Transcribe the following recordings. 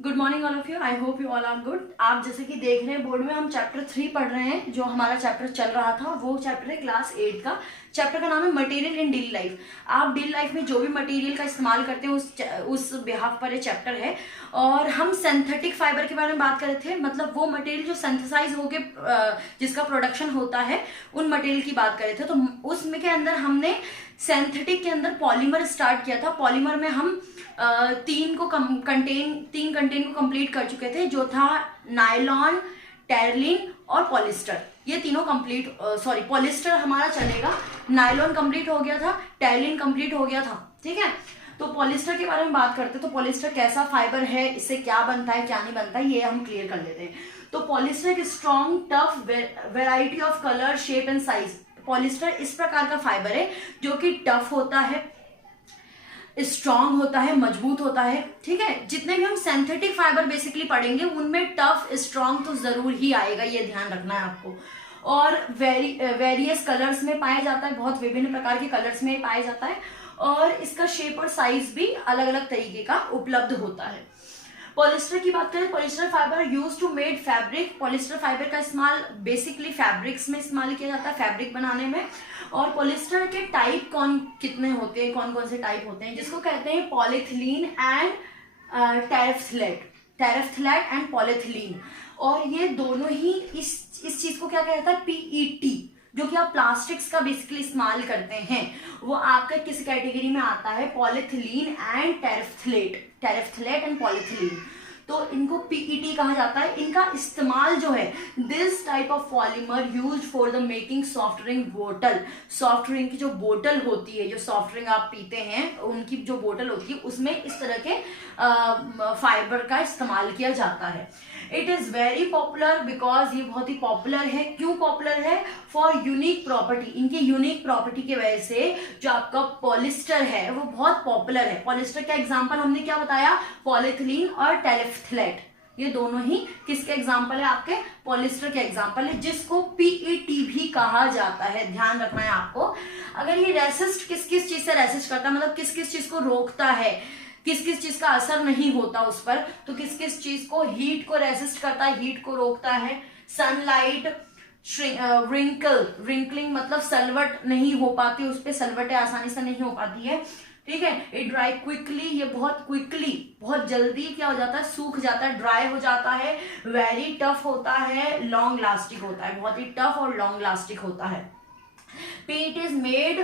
Good morning all of you. I hope you all are good. आप जैसे कि देख रहे हैं बोर्ड में हम चैप्टर 3 पढ़ रहे हैं। जो हमारा चैप्टर चल रहा था वो चैप्टर है क्लास 8 का। चैप्टर का नाम है मटेरियल इन डेली लाइफ। आप डेली लाइफ में जो भी मटेरियल का इस्तेमाल करते हैं उस बिहाफ पर ये चैप्टर है। और हम सिंथेटिक फाइबर के बारे में बात कर रहे थे, मतलब वो मटेरियल जो सिंथेसाइज होके जिसका प्रोडक्शन होता है उन मटेरियल की बात कर रहे थे। तो उसमें के अंदर हमने सिंथेटिक के अंदर पॉलीमर स्टार्ट किया था। पॉलीमर में हम तीन कंटेन को कंप्लीट कर चुके थे, जो था नायलॉन, टेरलिन और पॉलिस्टर। ये तीनों कंप्लीट पॉलिस्टर हमारा चलेगा। नायलॉन कंप्लीट हो गया था, टेरलिन कंप्लीट हो गया था। ठीक है, तो पॉलिस्टर के बारे में बात करते हैं। तो पॉलिस्टर कैसा फाइबर है, इससे क्या बनता है क्या नहीं बनता है, ये हम क्लियर कर लेते हैं। तो पॉलिस्टर एक strong tough variety of colour, shape and size. Polyester इस प्रकार का फाइबर है जो कि टफ होता है, स्ट्रॉन्ग होता है, मजबूत होता है। ठीक है, जितने भी हम सिंथेटिक फाइबर बेसिकली पढ़ेंगे उनमें टफ स्ट्रॉन्ग तो जरूर ही आएगा, ये ध्यान रखना है आपको। और वेरियस कलर्स में पाया जाता है, बहुत विभिन्न प्रकार के कलर्स में पाया जाता है। और इसका शेप और साइज भी अलग अलग तरीके का उपलब्ध होता है। पॉलिस्टर की बात करें, polyester fibre use to made fabric. Polyester fibre का इस्तेमाल बेसिकली फैब्रिक्स में इस्तेमाल किया जाता है, फैब्रिक बनाने में। और पॉलिस्टर के टाइप कितने होते हैं, कौन कौन से टाइप होते हैं, जिसको कहते हैं पॉलीथिलीन एंड टेरेफ्थलेट एंड पॉलीथिलीन। और ये दोनों ही इस चीज को क्या कहता है, पीईटी, जो कि आप प्लास्टिक्स का बेसिकली इस्तेमाल करते हैं, वो आपका किस कैटेगरी में आता है, पॉलीथिलीन एंड टेरेफ्थलेट एंड पॉलीथिलीन। तो इनको पीईटी कहा जाता है। इनका इस्तेमाल जो है, this type of polymer used for the making soft drink बोतल। सॉफ्ट ड्रिंक की जो बोतल होती है, जो सॉफ्ट ड्रिंक आप पीते हैं उनकी जो बोतल होती है, उसमें इस तरह के फाइबर का इस्तेमाल किया जाता है। It is very popular because ये बहुत ही पॉपुलर है। क्यों पॉपुलर है? For unique property. इनकी यूनिक प्रॉपर्टी की वजह से जो आपका पॉलिस्टर है वो बहुत पॉपुलर है। पॉलिस्टर का एग्जांपल हमने क्या बताया, पॉलीथिलीन और टेरेफ्थलेट। ये दोनों ही किसके एग्जाम्पल है, आपके पॉलिस्टर के एग्जाम्पल है, जिसको पीईटी भी कहा जाता है। ध्यान रखना है आपको। अगर ये रेसिस्ट किस किस चीज से रेसिस्ट करता है, मतलब किस किस चीज को रोकता है, किस किस चीज का असर नहीं होता उस पर, तो किस किस चीज को, हीट को रेसिस्ट करता है, हीट को रोकता है। सनलाइट, रिंकलिंग मतलब सलवट नहीं हो पाती उस पर, सलवटें आसानी से नहीं हो पाती है। ठीक है, इट ड्राई क्विकली, ये बहुत क्विकली, बहुत जल्दी क्या हो जाता है, सूख जाता है, ड्राई हो जाता है। वेरी टफ होता है, लॉन्ग लास्टिक होता है, बहुत ही टफ और लॉन्ग लास्टिक होता है। PET is made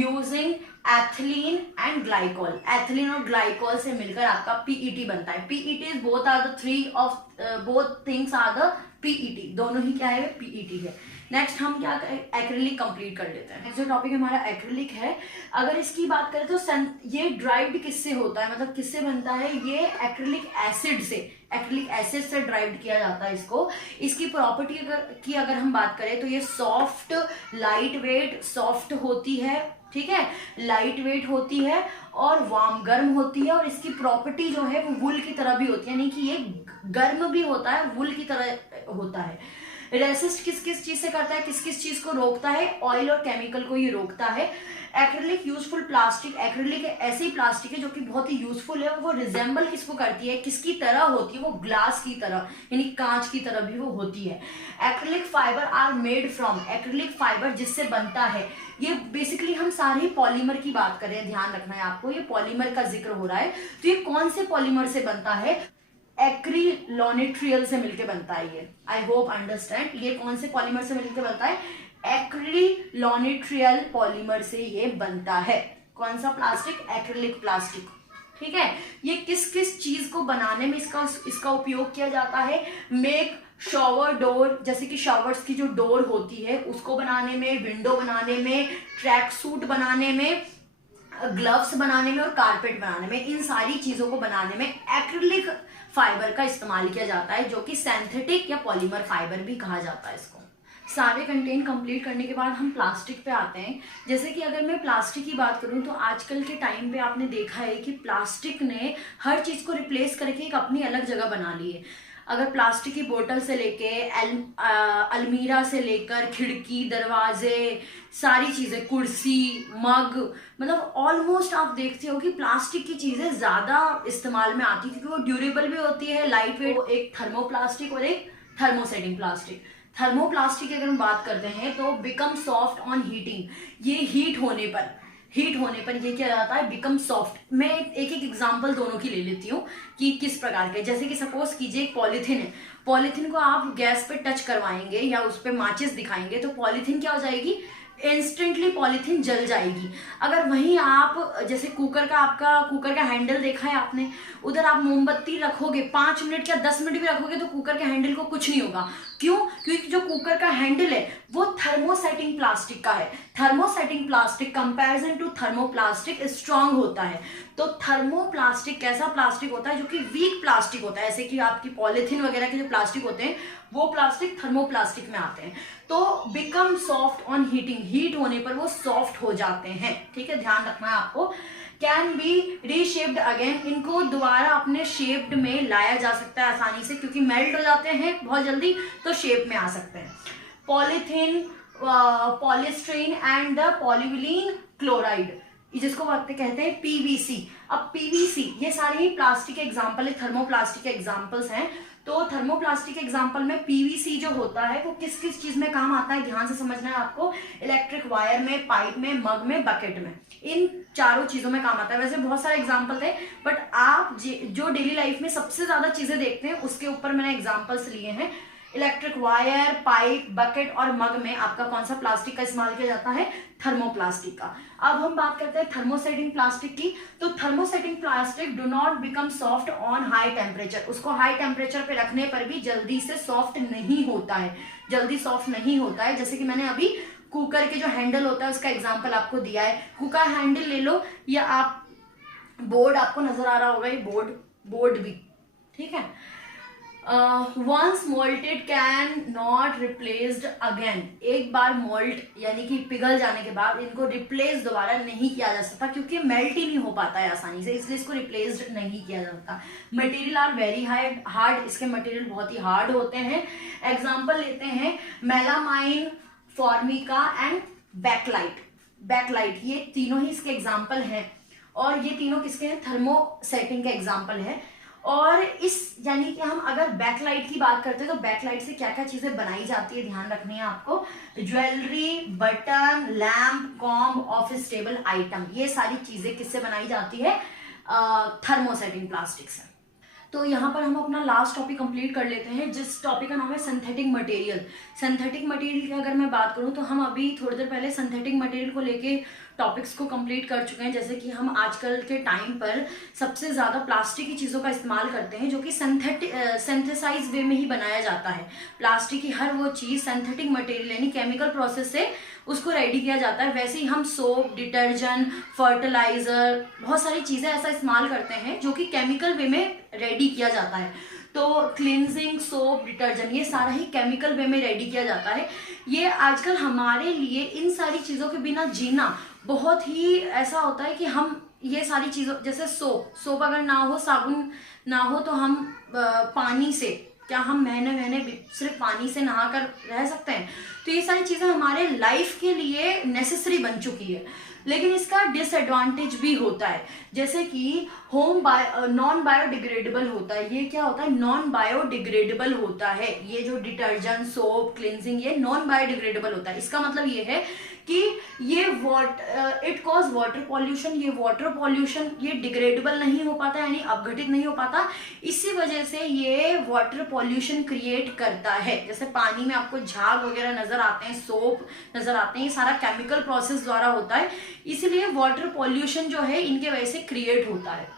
using ethylene and glycol. Ethylene और ग्लाइकोल से मिलकर आपका पीईटी बनता है। PET both are the three of both things are the PET. दोनों ही क्या है, पीईटी है। नेक्स्ट हम क्या एक्रिलिक कंप्लीट कर लेते हैं। नेक्स्ट जो टॉपिक हमारा एक्रिलिक है। अगर इसकी बात करें तो ये ड्राइव्ड किससे होता है, मतलब किससे बनता है, ये एक्रिलिक एसिड से, एक्रिलिक एसिड से ड्राइव्ड किया जाता है इसको। इसकी प्रॉपर्टी अगर हम बात करें तो ये सॉफ्ट, लाइट वेट, सॉफ्ट होती है, ठीक है, लाइट वेट होती है और वार्म, गर्म होती है। और इसकी प्रॉपर्टी जो है वो वुल की तरह भी होती है, यानी कि ये गर्म भी होता है, वुल की तरह होता है। रेसिस्ट किस किस चीज से करता है, किस किस चीज को रोकता है, ऑयल और केमिकल को ये रोकता है। Acrylic useful plastic. एक्रिलिक ऐसी प्लास्टिक है जो कि बहुत ही यूजफुल है। वो रिजेंबल किसको करती है, किसकी तरह होती है, वो ग्लास की तरह, यानी कांच की तरह भी वो होती है। Acrylic fibre are made from. Acrylic fibre जिससे बनता है, ये बेसिकली हम सारे पॉलीमर की बात कर रहे हैं, ध्यान रखना है आपको, ये पॉलीमर का जिक्र हो रहा है। तो ये कौन से पॉलीमर से बनता है, एक्रिलोनिट्रियल से मिलकर बनता है ये। I hope understand. ये कौन से पॉलीमर से मिलकर बनता है, एक्रिलोनिट्रियल पॉलीमर से ये बनता है। कौन सा प्लास्टिक, एक्रिलिक प्लास्टिक। ठीक है, ये किस किस चीज को बनाने में इसका उपयोग किया जाता है, मेक शॉवर डोर, जैसे कि शॉवर्स की जो डोर होती है उसको बनाने में, विंडो बनाने में, ट्रैक सूट बनाने में, ग्लव्स बनाने में और कारपेट बनाने में, इन सारी चीजों को बनाने में एक्रिलिक फाइबर का इस्तेमाल किया जाता है, जो कि सिंथेटिक या पॉलीमर फाइबर भी कहा जाता है इसको। सारे कंटेंट कंप्लीट करने के बाद हम प्लास्टिक पे आते हैं। जैसे कि अगर मैं प्लास्टिक की बात करूं तो आजकल के टाइम पे आपने देखा है कि प्लास्टिक ने हर चीज को रिप्लेस करके एक अपनी अलग जगह बना ली है। अगर प्लास्टिक की बोतल से लेके अलमीरा से लेकर खिड़की, दरवाजे, सारी चीजें, कुर्सी, मग, मतलब ऑलमोस्ट आप देखते हो कि प्लास्टिक की चीजें ज्यादा इस्तेमाल में आती है क्योंकि वो ड्यूरेबल भी होती है, लाइट वेट। एक थर्मोप्लास्टिक और एक थर्मोसेटिंग प्लास्टिक। थर्मोप्लास्टिक की अगर हम बात करते हैं तो बिकम सॉफ्ट ऑन हीटिंग, ये हीट होने पर ये क्या जाता है, बिकम सॉफ्ट। मैं एक एक एग्जांपल दोनों की ले लेती हूँ कि किस प्रकार के। जैसे कि सपोज कीजिए एक पॉलीथीन है, पॉलीथीन को आप गैस पे टच करवाएंगे या उस पर माचिस दिखाएंगे तो पॉलीथीन क्या हो जाएगी, इंस्टेंटली पॉलीथीन जल जाएगी। अगर वहीं आप जैसे कुकर का हैंडल देखा है आपने, उधर आप मोमबत्ती रखोगे 5 मिनट या 10 मिनट भी रखोगे तो कुकर के हैंडल को कुछ नहीं होगा। क्यों? क्योंकि जो कुकर का हैंडल है वो थर्मोसेटिंग प्लास्टिक का है। Thermosetting plastic comparison to thermoplastic strong होता है। तो थर्मोप्लास्टिक कैसा प्लास्टिक होता है, जो कि वीक प्लास्टिक होता है। ऐसे कि आपकी पॉलीथीन वगैरह के जो प्लास्टिक होते हैं वो प्लास्टिक थर्मोप्लास्टिक में आते हैं। तो become soft on heating, heat होने पर वो सॉफ्ट हो जाते हैं। ठीक है, ध्यान रखना है आपको। कैन बी रीशेप्ड अगेन, इनको दोबारा अपने शेप्ड में लाया जा सकता है आसानी से क्योंकि मेल्ट हो जाते हैं बहुत जल्दी, तो शेप में आ सकते हैं। पॉलीथीन, पॉलीस्ट्रीन एंड द पॉलीविलीन क्लोराइड, जिसको कहते हैं पीवीसी। अब पीवीसी ये सारे ही प्लास्टिक के एग्जाम्पल है, थर्मोप्लास्टिक के एग्जाम्पल्स हैं। तो थर्मोप्लास्टिक एग्जाम्पल में पीवीसी जो होता है वो किस किस चीज में काम आता है, ध्यान से समझना है आपको। इलेक्ट्रिक वायर में, पाइप में, मग में, बकेट में, इन चारों चीजों में काम आता है। वैसे बहुत सारे एग्जाम्पल थे बट आप जो डेली लाइफ में सबसे ज्यादा चीजें देखते हैं उसके ऊपर मैंने एग्जाम्पल्स लिए हैं। इलेक्ट्रिक वायर, पाइप, बकेट और मग में आपका कौन सा प्लास्टिक का इस्तेमाल किया जाता है, थर्मोप्लास्टिक का। अब हम बात करते हैं थर्मोसेटिंग प्लास्टिक की। तो thermosetting plastic do not become soft on high temperature, उसको हाई टेम्परेचर पे रखने पर भी जल्दी से सॉफ्ट नहीं होता है, जल्दी सॉफ्ट नहीं होता है। जैसे कि मैंने अभी कुकर के जो हैंडल होता है उसका एग्जाम्पल आपको दिया है। कुकर हैंडल ले लो या आप बोर्ड, आपको नजर आ रहा होगा ये बोर्ड भी, ठीक है। Once moulded can not replaced again, एक बार मोल्ट यानी कि पिघल जाने के बाद इनको रिप्लेस दोबारा नहीं किया जा सकता क्योंकि मेल्ट ही नहीं हो पाता है आसानी से, इसलिए इसको रिप्लेस्ड नहीं किया जा सकता। मटेरियल आर वेरी हार्ड, इसके मटेरियल बहुत ही हार्ड होते हैं। एग्जाम्पल लेते हैं मेलामाइन, फॉर्मिका एंड बैकलाइट, ये तीनों ही इसके एग्जाम्पल हैं और ये तीनों किसके हैं, थर्मोसेटिंग के एग्जाम्पल है। और इस यानी कि हम अगर बैकलाइट की बात करते हैं तो बैकलाइट से क्या क्या चीजें बनाई जाती है, ध्यान रखनी है आपको। Jewellery, button, lamp, comb, office table item, ये सारी चीजें किससे बनाई जाती है, थर्मोसेटिंग प्लास्टिक से। तो यहाँ पर हम अपना लास्ट टॉपिक कंप्लीट कर लेते हैं, जिस टॉपिक का नाम है सिंथेटिक मटेरियल। सिंथेटिक मटेरियल की अगर मैं बात करूँ तो हम अभी थोड़ी देर पहले सिंथेटिक मटेरियल को लेके टॉपिक्स को कंप्लीट कर चुके हैं। जैसे कि हम आजकल के टाइम पर सबसे ज़्यादा प्लास्टिक की चीज़ों का इस्तेमाल करते हैं जो कि सिंथेसाइज वे में ही बनाया जाता है। प्लास्टिक की हर वो चीज़ सिंथेटिक मटेरियल यानी केमिकल प्रोसेस से उसको रेडी किया जाता है। वैसे ही हम सोप, डिटर्जेंट, फर्टिलाइजर, बहुत सारी चीज़ें ऐसा इस्तेमाल करते हैं जो कि केमिकल वे में रेडी किया जाता है। तो क्लिनजिंग, सोप, डिटर्जेंट, ये सारा ही केमिकल वे में रेडी किया जाता है। ये आजकल हमारे लिए इन सारी चीज़ों के बिना जीना बहुत ही ऐसा होता है कि हम ये सारी चीज़ों, जैसे सोप अगर ना हो, साबुन ना हो तो हम पानी से, क्या हम महीने सिर्फ पानी से नहाकर रह सकते हैं? तो ये सारी चीज़ें हमारे लाइफ के लिए नेसेसरी बन चुकी है। लेकिन इसका डिसएडवांटेज भी होता है, जैसे कि नॉन बायोडिग्रेडेबल होता है। ये क्या होता है, नॉन बायोडिग्रेडेबल होता है। ये जो डिटर्जेंट, सोप, क्लिनजिंग, ये नॉन बायोडिग्रेडेबल होता है। इसका मतलब ये है कि ये इट कॉज वाटर पॉल्यूशन, ये वाटर पॉल्यूशन ये डिग्रेडेबल नहीं हो पाता यानी अपघटित नहीं हो पाता। इसी वजह से ये वाटर पॉल्यूशन क्रिएट करता है। जैसे पानी में आपको झाग वगैरह नजर आते हैं, सोप नजर आते हैं, ये सारा केमिकल प्रोसेस द्वारा होता है। इसीलिए वाटर पॉल्यूशन जो है इनके वजह से क्रिएट होता है।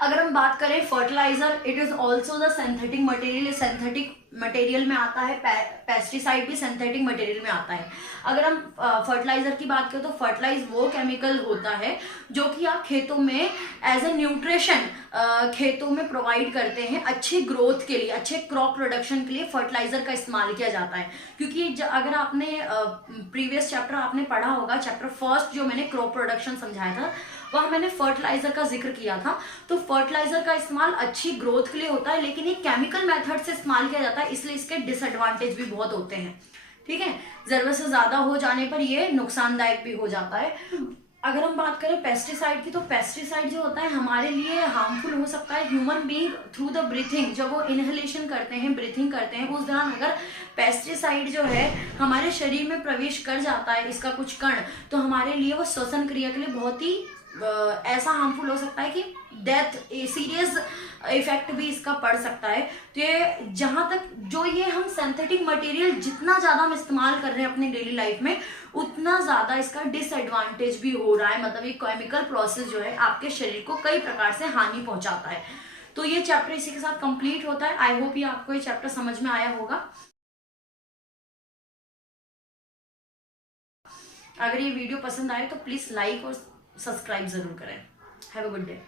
अगर हम बात करें fertiliser, it is also the synthetic material. Synthetic material में आता है, पेस्टिसाइड भी सिंथेटिक मटेरियल में आता है। अगर हम फर्टिलाइजर की बात करें तो फर्टिलाइज वो केमिकल होता है जो कि आप खेतों में एज ए न्यूट्रिशन खेतों में प्रोवाइड करते हैं, अच्छी ग्रोथ के लिए, अच्छे क्रॉप प्रोडक्शन के लिए फर्टिलाइजर का इस्तेमाल किया जाता है। क्योंकि अगर आपने प्रीवियस चैप्टर आपने पढ़ा होगा, चैप्टर फर्स्ट जो मैंने क्रॉप प्रोडक्शन समझाया था, वह मैंने फर्टिलाइजर का जिक्र किया था। तो फर्टिलाइजर का इस्तेमाल अच्छी ग्रोथ के लिए होता है, लेकिन ये केमिकल मेथड से इस्तेमाल किया जाता है, इसलिए इसके डिसएडवांटेज भी बहुत होते हैं। ठीक है, जरूरत से ज्यादा हो जाने पर ये नुकसानदायक भी हो जाता है। अगर हम बात करें पेस्टिसाइड की, तो पेस्टिसाइड जो होता है हमारे लिए हार्मफुल हो सकता है। Human being through the breathing, जब वो इनहेलेशन करते हैं, ब्रीथिंग करते हैं, उस दौरान अगर पेस्टिसाइड जो है हमारे शरीर में प्रवेश कर जाता है, इसका कुछ कण, तो हमारे लिए वो श्वसन क्रिया के लिए बहुत ही ऐसा हार्मफुल हो सकता है कि डेथ, सीरियस इफेक्ट भी इसका पड़ सकता है। तो ये जहां तक जो ये हम सिंथेटिक मटेरियल जितना ज्यादा हम इस्तेमाल कर रहे हैं अपनी डेली लाइफ में, उतना ज्यादा इसका डिसएडवांटेज भी हो रहा है। मतलब ये केमिकल प्रोसेस जो है आपके शरीर को कई प्रकार से हानि पहुंचाता है। तो ये चैप्टर इसी के साथ कंप्लीट होता है। आई होप ये आपको ये चैप्टर समझ में आया होगा। अगर ये वीडियो पसंद आए तो प्लीज लाइक और सब्सक्राइब जरूर करें। Have a good day.